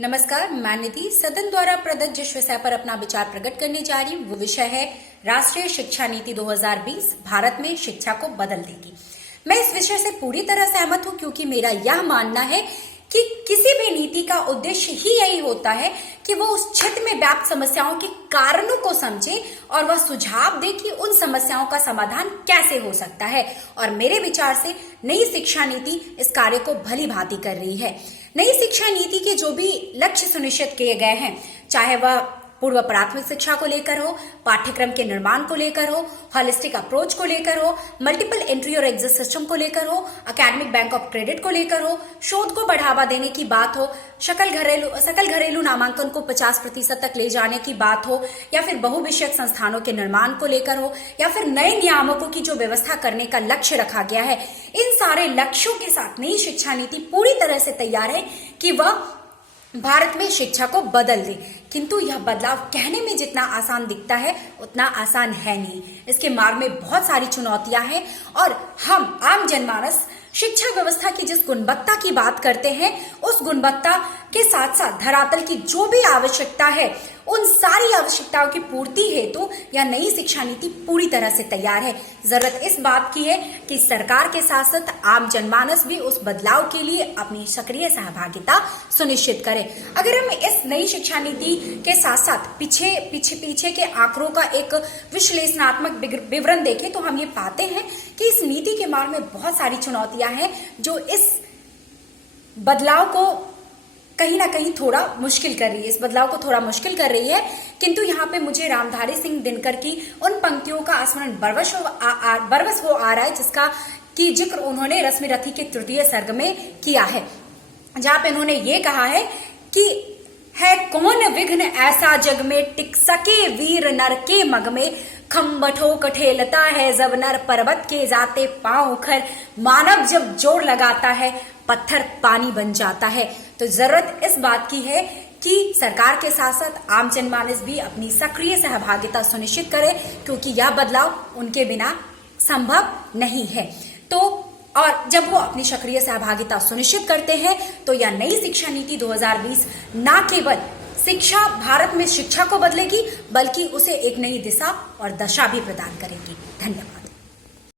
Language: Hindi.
नमस्कार, मैं निधि सदन द्वारा प्रदत्त जिस विषय पर अपना विचार प्रकट करने जा रही हूँ वो विषय है राष्ट्रीय शिक्षा नीति 2020 भारत में शिक्षा को बदल देगी। मैं इस विषय से पूरी तरह सहमत हूँ क्योंकि मेरा यह मानना है कि किसी भी नीति का उद्देश्य ही यही होता है कि वो उस क्षेत्र में व्याप्त समस्याओं के कारणों को समझे और वह सुझाव दे कि उन समस्याओं का समाधान कैसे हो सकता है। और मेरे विचार से नई शिक्षा नीति इस कार्य को भली भांति कर रही है। नई शिक्षा नीति के जो भी लक्ष्य सुनिश्चित किए गए हैं, चाहे वह पूर्व प्राथमिक शिक्षा को लेकर हो, पाठ्यक्रम के निर्माण को लेकर हो, हॉलिस्टिक अप्रोच को लेकर हो, मल्टीपल एंट्री और एग्जिट सिस्टम को लेकर हो, एकेडमिक बैंक ऑफ क्रेडिट को लेकर हो, शोध को बढ़ावा देने की बात हो, सकल घरेलू नामांकन को 50% तक ले जाने की बात हो, या फिर बहुविषयक संस्थानों के निर्माण को लेकर हो, या फिर नए नियामकों की जो व्यवस्था करने का लक्ष्य रखा गया है, इन सारे लक्ष्यों के साथ नई शिक्षा नीति पूरी तरह से तैयार है कि वह भारत में शिक्षा को बदल दे। किंतु यह बदलाव कहने में जितना आसान दिखता है उतना आसान है नहीं। इसके मार्ग में बहुत सारी चुनौतियां हैं और हम आम जनमानस शिक्षा व्यवस्था की जिस गुणवत्ता की बात करते हैं उस गुणवत्ता के साथ साथ धरातल की जो भी आवश्यकता है उन सारी आवश्यकताओं की पूर्ति हेतु यह नई शिक्षा नीति पूरी तरह से तैयार है। जरूरत इस बात की है कि सरकार के साथ साथ आम जनमानस भी उस बदलाव के लिए अपनी सक्रिय सहभागिता सुनिश्चित करे। अगर हम इस नई शिक्षा नीति के साथ साथ पीछे के आंकड़ों का एक विश्लेषणात्मक विवरण देखें तो हम ये पाते हैं कि इस नीति के मार्ग में बहुत सारी चुनौतियां हैं जो इस बदलाव को कहीं ना कहीं थोड़ा मुश्किल कर रही है, इस बदलाव को थोड़ा मुश्किल कर रही है। किंतु यहाँ पे मुझे रामधारी सिंह दिनकर की उन पंक्तियों का स्मरण बरवश हो आ रहा है जिसका की जिक्र उन्होंने रश्मि रथी के तृतीय सर्ग में किया है, जहां पे उन्होंने ये कहा है कि है कौन विघ्न ऐसा जग में टिक सके वीर नर के मग में, खम्भ ठोक ठेलता है जब नर पर्वत के जाते पांव उखर, मानव जब जोर लगाता है पत्थर पानी बन जाता है। तो जरूरत इस बात की है कि सरकार के साथ साथ आम जनमानस भी अपनी सक्रिय सहभागिता सुनिश्चित करे क्योंकि यह बदलाव उनके बिना संभव नहीं है। तो और जब वो अपनी सक्रिय सहभागिता सुनिश्चित करते हैं तो यह नई शिक्षा नीति 2020 न केवल शिक्षा भारत में शिक्षा को बदलेगी बल्कि उसे एक नई दिशा और दशा भी प्रदान करेगी। धन्यवाद।